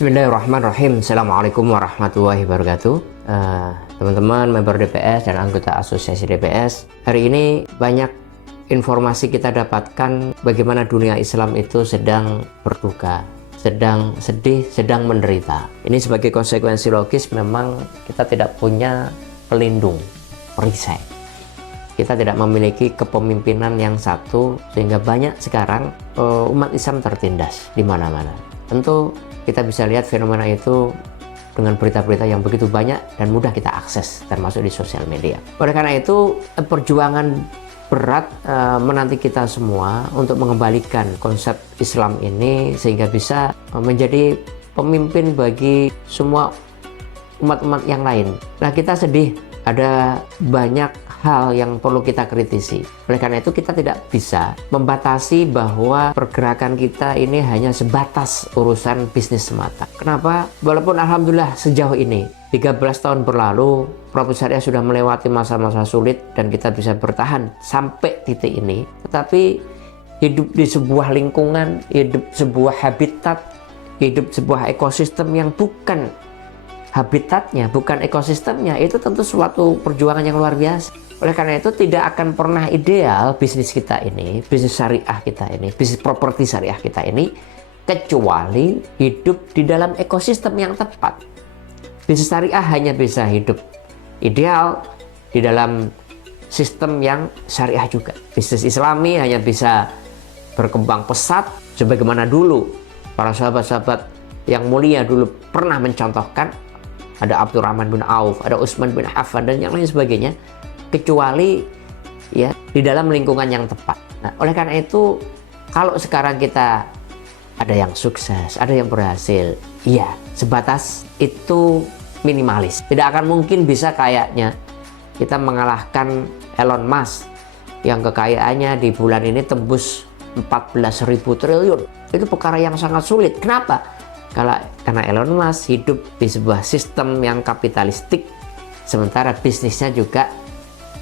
Bismillahirrahmanirrahim. Assalamualaikum warahmatullahi wabarakatuh. Teman-teman member DPS dan anggota asosiasi DPS, hari ini banyak informasi kita dapatkan bagaimana dunia Islam itu sedang berduka, sedang sedih, sedang menderita. Ini sebagai konsekuensi logis memang kita tidak punya pelindung, perisai. Kita tidak memiliki kepemimpinan yang satu, sehingga banyak sekarang umat Islam tertindas di mana-mana. Tentu kita bisa lihat fenomena itu dengan berita-berita yang begitu banyak dan mudah kita akses, termasuk di sosial media. Oleh karena itu, perjuangan berat menanti kita semua untuk mengembalikan konsep Islam ini sehingga bisa menjadi pemimpin bagi semua umat-umat yang lain. Nah, kita sedih, ada banyak hal yang perlu kita kritisi. Oleh karena itu kita tidak bisa membatasi bahwa pergerakan kita ini hanya sebatas urusan bisnis semata. Kenapa? Walaupun alhamdulillah sejauh ini 13 tahun berlalu, Prabowo Syariah sudah melewati masa-masa sulit dan kita bisa bertahan sampai titik ini. Tetapi hidup di sebuah lingkungan, hidup sebuah habitat, hidup sebuah ekosistem yang bukan habitatnya, bukan ekosistemnya, itu tentu suatu perjuangan yang luar biasa. Oleh karena itu tidak akan pernah ideal bisnis kita ini, bisnis syariah kita ini, bisnis properti syariah kita ini, kecuali hidup di dalam ekosistem yang tepat. Bisnis syariah hanya bisa hidup ideal di dalam sistem yang syariah juga. Bisnis Islami hanya bisa berkembang pesat sebagaimana dulu para sahabat-sahabat yang mulia dulu pernah mencontohkan. Ada Abdurrahman bin Auf, ada Utsman bin Affan dan yang lain sebagainya, kecuali ya di dalam lingkungan yang tepat. Nah, oleh karena itu kalau sekarang kita ada yang sukses, ada yang berhasil, iya, sebatas itu minimalis. Tidak akan mungkin bisa kayaknya kita mengalahkan Elon Musk yang kekayaannya di bulan ini tembus 14.000 triliun. Itu perkara yang sangat sulit. Kenapa? Karena Elon Musk hidup di sebuah sistem yang kapitalistik, sementara bisnisnya juga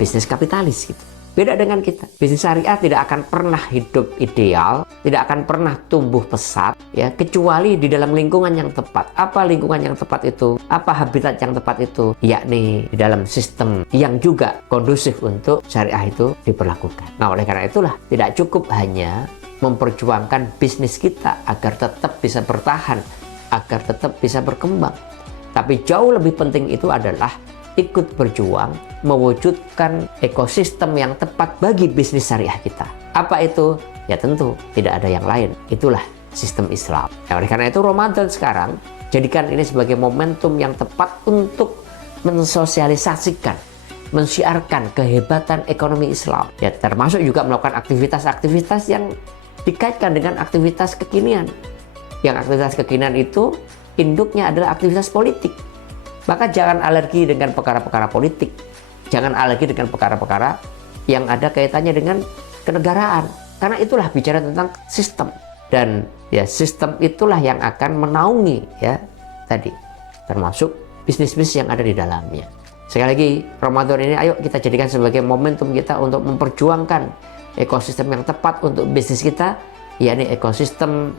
bisnis kapitalis gitu. Beda dengan kita. Bisnis syariah tidak akan pernah hidup ideal, tidak akan pernah tumbuh pesat, ya, kecuali di dalam lingkungan yang tepat. Apa lingkungan yang tepat itu? Apa habitat yang tepat itu? Yakni di dalam sistem yang juga kondusif untuk syariah itu diberlakukan. Nah, oleh karena itulah tidak cukup hanya memperjuangkan bisnis kita agar tetap bisa bertahan, agar tetap bisa berkembang. Tapi jauh lebih penting itu adalah ikut berjuang mewujudkan ekosistem yang tepat bagi bisnis syariah kita. Apa itu? Ya tentu tidak ada yang lain. Itulah sistem Islam. Nah, oleh karena itu Ramadan sekarang jadikan ini sebagai momentum yang tepat untuk mensosialisasikan, mensiarkan kehebatan ekonomi Islam. Ya, termasuk juga melakukan aktivitas-aktivitas yang dikaitkan dengan aktivitas kekinian. Yang aktivitas kekinian itu induknya adalah aktivitas politik. Maka jangan alergi dengan perkara-perkara politik. Jangan alergi dengan perkara-perkara yang ada kaitannya dengan kenegaraan. Karena itulah bicara tentang sistem. Dan ya sistem itulah yang akan menaungi ya tadi. Termasuk bisnis-bisnis yang ada di dalamnya. Sekali lagi, Ramadan ini ayo kita jadikan sebagai momentum kita untuk memperjuangkan ekosistem yang tepat untuk bisnis kita, yakni ekosistem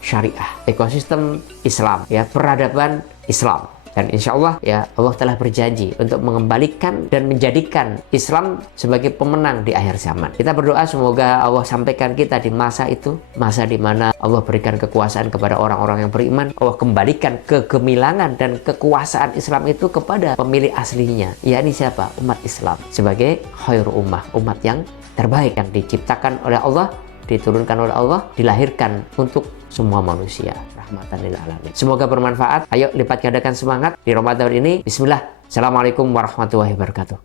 syariah, ekosistem Islam, ya, peradaban Islam. Dan insya Allah ya Allah telah berjanji untuk mengembalikan dan menjadikan Islam sebagai pemenang di akhir zaman. Kita berdoa semoga Allah sampaikan kita di masa itu, masa di mana Allah berikan kekuasaan kepada orang-orang yang beriman. Allah kembalikan kegemilangan dan kekuasaan Islam itu kepada pemilik aslinya, yakni siapa? Umat Islam sebagai khairul ummah, umat yang terbaik yang diciptakan oleh Allah, diturunkan oleh Allah, dilahirkan untuk semua manusia, rahmatan lil alamin. Semoga bermanfaat. Ayo lipat gandakan semangat di Ramadan ini. Bismillah. Assalamualaikum warahmatullahi wabarakatuh.